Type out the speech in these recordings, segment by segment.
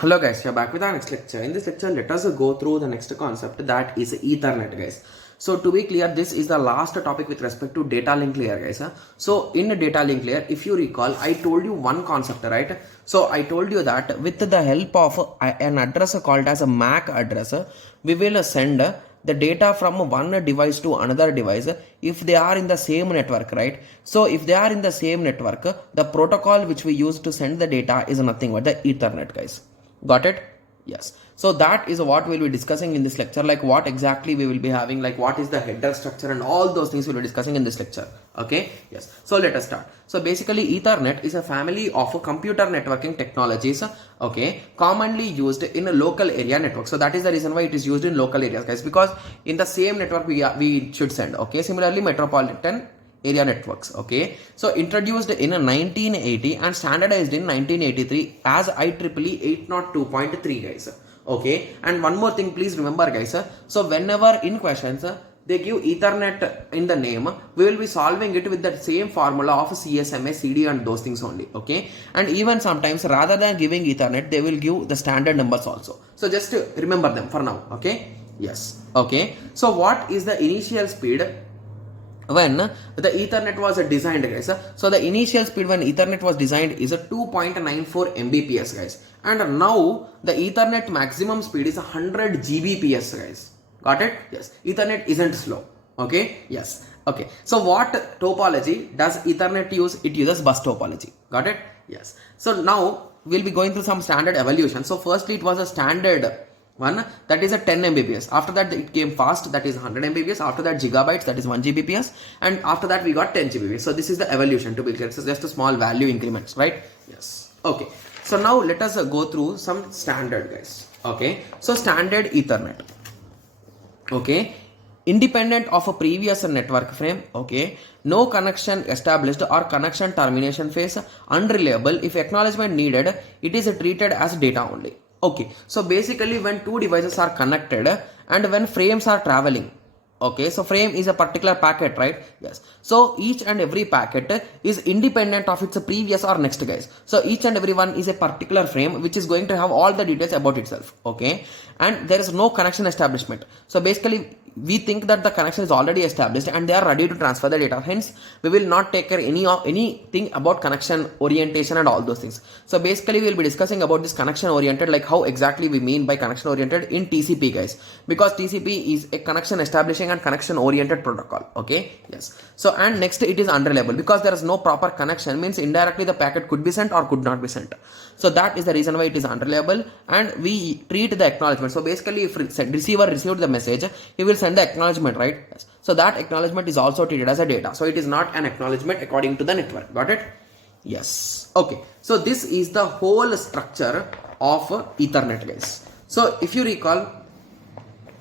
Hello guys, you're back with our next lecture. In this lecture, let us go through the next concept, that is Ethernet, guys. So to be clear, this is the last topic with respect to data link layer, guys. So in a data link layer, if you recall, I told you one concept, right? So I told you that with the help of an address called as a MAC address, we will send the data from one device to another device if they are in the same network, right? So if they are in the same network, the protocol which we use to send the data is nothing but the Ethernet, guys. Got it? Yes. So that is what we'll be discussing in this lecture, like what exactly we will be having, like what is the header structure and all those things we'll be discussing in this lecture. Okay. Yes. So let us start. So basically Ethernet is a family of computer networking technologies, okay, commonly used in a local area network. So that is the reason why it is used in local areas, guys, because in the same network we should send. Okay. Similarly, metropolitan area networks. Okay, so introduced in 1980 and standardized in 1983 as IEEE 802.3, guys. Okay, and one more thing, please remember, guys, so whenever in questions they give Ethernet in the name, we will be solving it with that same formula of CSMA, CD and those things only. Okay, and even sometimes rather than giving Ethernet, they will give the standard numbers also. So just remember them for now. Okay, yes. Okay, so what is the initial speed when the Ethernet was designed, guys? So the initial speed when Ethernet was designed is a 2.94 Mbps, guys, and now the Ethernet maximum speed is 100 Gbps, guys. Got it? Yes. Ethernet isn't slow. Okay. Yes. Okay. So what topology does Ethernet use? It uses bus topology. Got it? Yes. So now we'll be going through some standard evolution. So firstly, it was a standard one, that is a 10 Mbps. After that it came fast, that is 100 Mbps. After that gigabytes, that is 1 Gbps, and after that we got 10 Gbps. So this is the evolution, to be clear. So just a small value increments, right? Yes. Okay, so now let us go through some standard, guys. Okay, so standard Ethernet, okay, independent of a previous network frame. Okay, no connection established or connection termination phase, unreliable. If acknowledgement needed, it is treated as data only. Okay, so basically when two devices are connected and when frames are traveling, okay, so frame is a particular packet, right? Yes. So each and every packet is independent of its previous or next, guys. So each and every one is a particular frame which is going to have all the details about itself. Okay, and there is no connection establishment. So basically we think that the connection is already established and they are ready to transfer the data. Hence, we will not take care anything about connection orientation and all those things. So basically, we will be discussing about this connection oriented, like how exactly we mean by connection oriented in TCP, guys, because TCP is a connection establishing and connection oriented protocol. Okay, yes. So and next, it is unreliable because there is no proper connection. Means indirectly the packet could be sent or could not be sent. So that is the reason why it is unreliable, and we treat the acknowledgement. So basically, if receiver received the message, he will send the acknowledgement, right? Yes. So that acknowledgement is also treated as a data. So it is not an acknowledgement according to the network. Got it? Yes. Okay. So this is the whole structure of Ethernet, guys. So if you recall,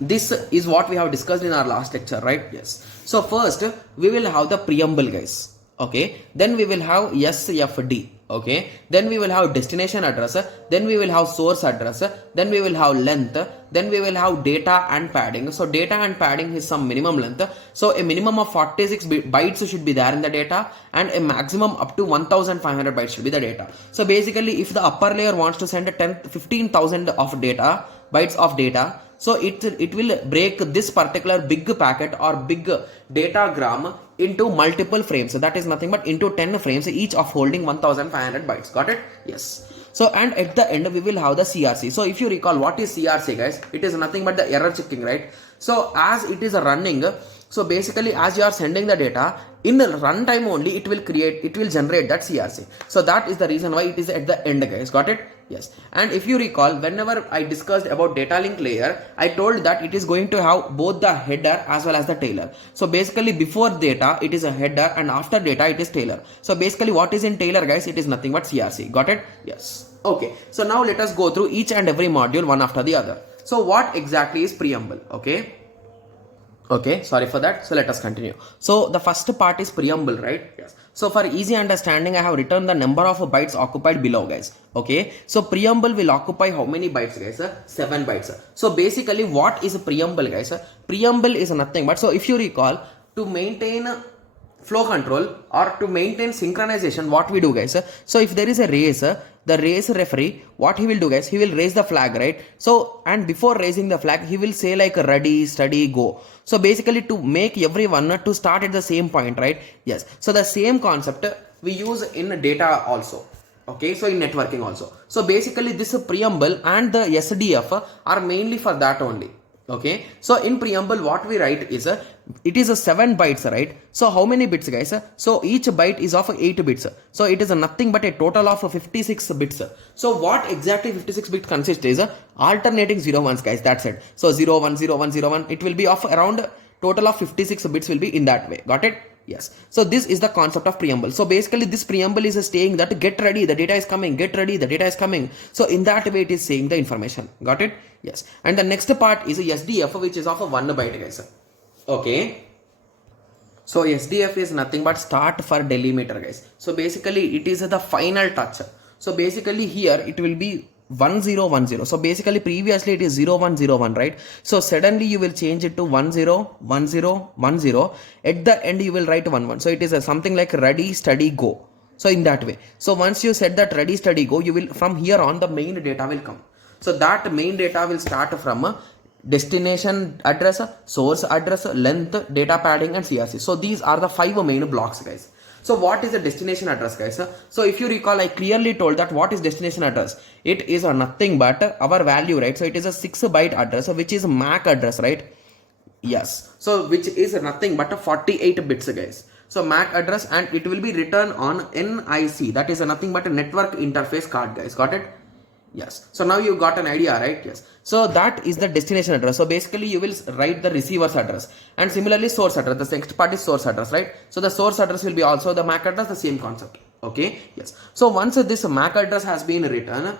this is what we have discussed in our last lecture, right? Yes. So first we will have the preamble, guys. Okay. Then we will have SFD. Okay, then we will have destination address, then we will have source address, then we will have length, then we will have data and padding. So data and padding is some minimum length. So a minimum of 46 bytes should be there in the data, and a maximum up to 1500 bytes should be the data. So basically, if the upper layer wants to send 15,000 of data, bytes of data, so it will break this particular big packet or big datagram into multiple frames. So that is nothing but into 10 frames, each of holding 1500 bytes. Got it? Yes. So and at the end we will have the CRC. So if you recall, what is CRC, guys? It is nothing but the error checking, right? So as it is running, so basically as you are sending the data in the runtime only, it will generate that CRC. So that is the reason why it is at the end, guys. Got it? Yes. And if you recall, whenever I discussed about data link layer, I told that it is going to have both the header as well as the tailer. So basically before data it is a header, and after data it is tailer. So basically what is in tailer, guys? It is nothing but CRC. Got it? Yes. Okay. So now let us go through each and every module one after the other. So what exactly is preamble? Okay. Okay, sorry for that. So let us continue. So the first part is preamble, right? Yes. So for easy understanding, I have written the number of bytes occupied below, guys. Okay. So preamble will occupy how many bytes, guys? 7 bytes. So basically, what is a preamble, guys? Preamble is nothing but, so if you recall, to maintain flow control or to maintain synchronization, what we do, guys, so if there is a race, the race referee, what he will do, guys, he will raise the flag, right? So and before raising the flag, he will say like ready, steady, go. So basically to make everyone to start at the same point, right? Yes, so the same concept we use in data also. Okay, so in networking also. So basically this preamble and the SDF are mainly for that only. Okay, so in preamble what we write is it is a 7 bytes, right? So how many bits, guys? So each byte is of 8 bits, so it is nothing but a total of 56 bits. So what exactly 56 bit consists is alternating 0 1s, guys, that's it. So 0 1 0 1 0 1, it will be of around total of 56 bits will be in that way. Got it? Yes, so this is the concept of preamble. So basically this preamble is saying that get ready, the data is coming, get ready, the data is coming. So in that way it is saying the information. Got it? Yes, and the next part is SDF, which is of a 1 byte, guys. Okay, so SDF is nothing but start for delimiter, guys. So basically it is the final touch. So basically here it will be 1010. So basically previously it is 0101, right? So suddenly you will change it to 101010. At the end you will write 11. So it is something like ready, steady, go. So in that way, so once you said that ready, steady, go, you will, from here on the main data will come. So that main data will start from destination address, source address, length, data padding, and CRC. So these are the 5 main blocks, guys. So what is the destination address, guys? So if you recall, I clearly told that what is destination address. It is nothing but our value, right? So it is a 6 byte address, which is MAC address, right? Yes, so which is nothing but a 48 bits, guys. So MAC address, and it will be written on NIC, that is nothing but a network interface card, guys. Got it? Yes, so now you got an idea, right? Yes, so that is the destination address. So basically you will write the receiver's address, and similarly source address, the next part is source address, right? So the source address will be also the MAC address, the same concept. Okay, yes, so once this MAC address has been written,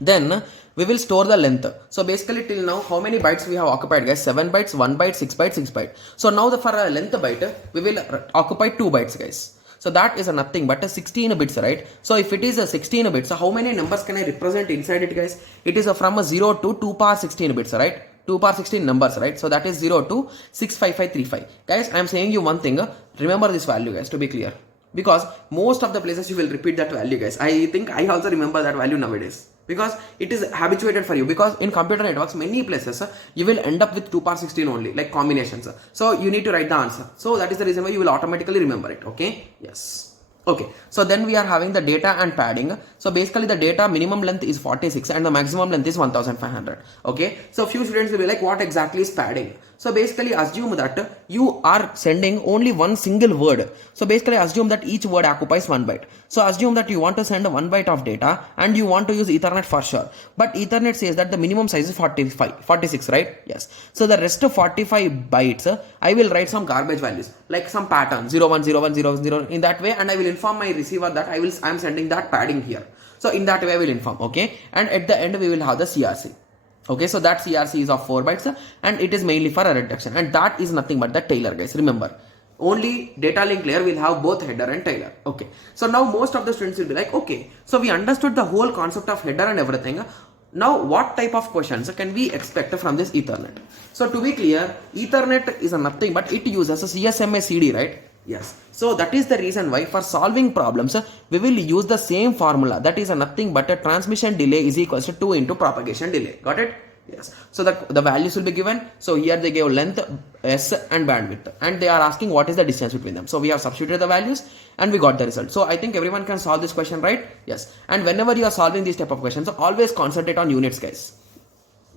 then we will store the length. So basically till now how many bytes we have occupied, guys? 7 bytes, 1 byte, 6 byte, 6 byte. So now for a length byte we will occupy 2 bytes, guys. So that is nothing but a 16 bits, right? So if it is a 16 bits, so how many numbers can I represent inside it, guys? It is from a 0 to 2 power 16 bits, right? 2 power 16 numbers, right? So that is 0 to 65535. Guys, I am saying you one thing, remember this value, guys, to be clear, because most of the places you will repeat that value, guys. I think I also remember that value nowadays, because it is habituated for you, because in computer networks many places you will end up with 2 power 16 only, like combinations. So you need to write the answer. So that is the reason why you will automatically remember it. Okay, yes. Okay, so then we are having the data and padding. So basically the data minimum length is 46 and the maximum length is 1500. Okay, so few students will be like, what exactly is padding? So basically assume that you are sending only one single word. So basically assume that each word occupies 1 byte. So assume that you want to send 1 byte of data and you want to use Ethernet for sure. But Ethernet says that the minimum size is 46, right? Yes. So the rest of 45 bytes, I will write some garbage values, like some pattern 010100 in that way, and I will inform my receiver that I am sending that padding here. So in that way I will inform. Okay, and at the end we will have the CRC. Okay, so that CRC is of 4 bytes and it is mainly for a reduction, and that is nothing but the Taylor, guys. Remember, only data link layer will have both header and Taylor. Okay, so now most of the students will be like, okay, so we understood the whole concept of header and everything. Now what type of questions can we expect from this Ethernet? So to be clear, Ethernet is nothing but it uses a CSMA CD, right? Yes, so that is the reason why for solving problems we will use the same formula, that is nothing but a transmission delay is equals to 2 into propagation delay. Got it? Yes, so the values will be given. So here they gave length, S, and bandwidth, and they are asking what is the distance between them. So we have substituted the values and we got the result. So I think everyone can solve this question, right? Yes, and whenever you are solving these type of questions, always concentrate on units, guys.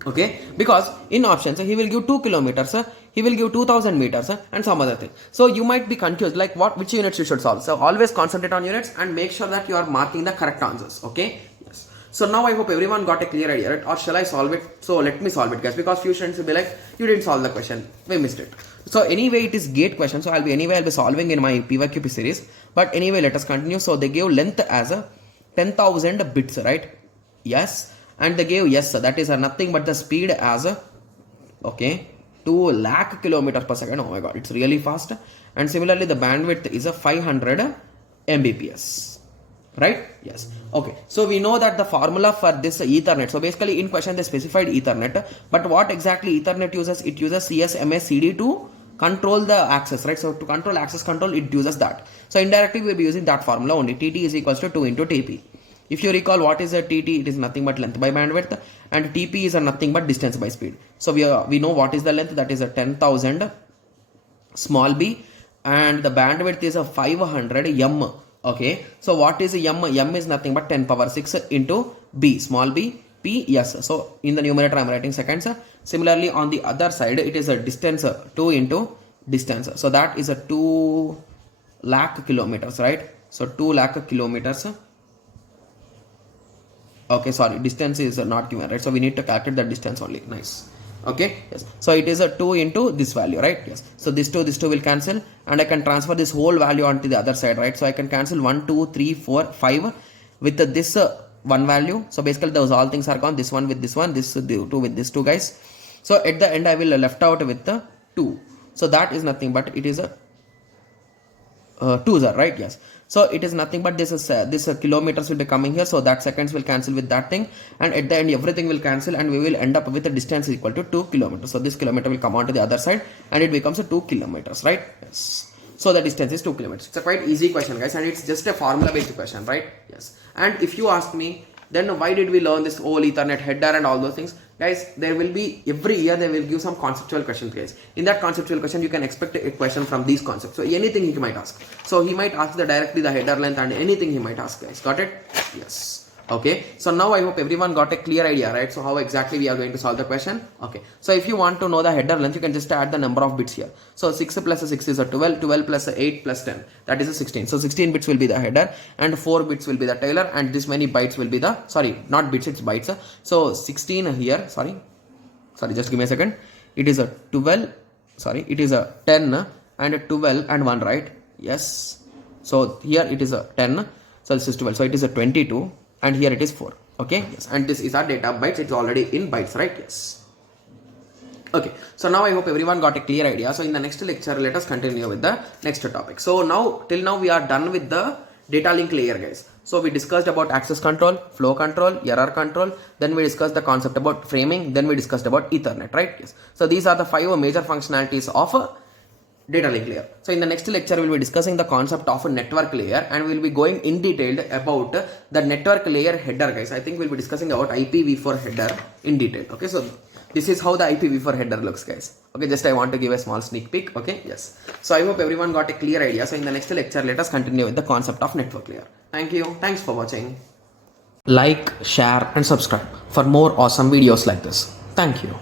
Okay, because in options he will give 2 kilometers, he will give 2000 meters and some other thing. So you might be confused like which units you should solve. So always concentrate on units and make sure that you are marking the correct answers. Okay, yes. So now I hope everyone got a clear idea, right? Or shall I solve it? So let me solve it, guys, because few students will be like, you didn't solve the question, we missed it. So anyway, it is gate question, so I'll be solving in my PYQP series. But anyway, let us continue. So they gave length as a 10,000 bits, right? Yes. And they gave yes, that is nothing but the speed as a 2 lakh kilometers per second. Oh my god, it's really fast. And similarly the bandwidth is a 500 Mbps, right? Yes. Okay, so we know that the formula for this Ethernet, so basically in question they specified Ethernet, but what exactly Ethernet uses? It uses CSMA CD to control the access, right? So to control access control, it uses that. So indirectly we will be using that formula only. TT is equals to 2 into TP. If you recall what is a TT, it is nothing but length by bandwidth, and TP is a nothing but distance by speed. So we know what is the length, that is a 10,000 small b, and the bandwidth is a 500 m. Okay, so what is m? M is nothing but 10 power 6 into b, small b, p, yes. So in the numerator I am writing seconds. Similarly on the other side it is a distance, 2 into distance, so that is a 2 lakh kilometers, right? So 2 lakh kilometers. Okay, sorry, distance is not given, right? So we need to calculate the distance only. Nice. Okay, yes. So it is a 2 into this value, right? Yes. So this 2 will cancel, and I can transfer this whole value onto the other side, right? So I can cancel 1 2 3 4 5 with this one value. So basically those all things are gone. This one with this one, this 2 with this 2, guys. So at the end I will left out with the 2. So that is nothing but it is a 2s are, right? Yes. So it is nothing but this is kilometers will be coming here, so that seconds will cancel with that thing, and at the end everything will cancel, and we will end up with a distance equal to 2 kilometers. So this kilometer will come on to the other side, and it becomes a 2 kilometers, right? Yes. So the distance is 2 kilometers. It's a quite easy question, guys, and it's just a formula based question, right? Yes. And if you ask me, then why did we learn this whole Ethernet header and all those things? Guys, there will be every year they will give some conceptual questions, guys. In that conceptual question you can expect a question from these concepts. So anything he might ask. So he might ask directly the header length and anything he might ask, guys. Got it? Yes. Okay, so now I hope everyone got a clear idea, right? So how exactly we are going to solve the question. Okay, so if you want to know the header length, you can just add the number of bits here. So 6 plus 6 is a 12, 12 plus 8 plus 10, that is a 16. So 16 bits will be the header, and 4 bits will be the tailer, and this many bytes will be the, sorry, not bits, it's bytes. So 16 here, sorry, just give me a second. It is a 12, sorry, it is a 10 and a 12 and 1, right? Yes. So here it is a 10, so this is 12, so it is a 22. And here it is 4. Okay, yes, and this is our data bytes. It's already in bytes, right? Yes. Okay, so now I hope everyone got a clear idea. So in the next lecture, let us continue with the next topic. So now till now we are done with the data link layer, guys. So we discussed about access control, flow control, error control, then we discussed the concept about framing, then we discussed about Ethernet, right? Yes. So these are the 5 major functionalities of data link layer. So in the next lecture we will be discussing the concept of a network layer, and we will be going in detail about the network layer header, guys. I think we'll be discussing about IPv4 header in detail. Okay, so this is how the IPv4 header looks, guys. Okay, just I want to give a small sneak peek. Okay, yes. So I hope everyone got a clear idea. So in the next lecture, let us continue with the concept of network layer. Thank you. Thanks for watching. Like, share and subscribe for more awesome videos like this. Thank you.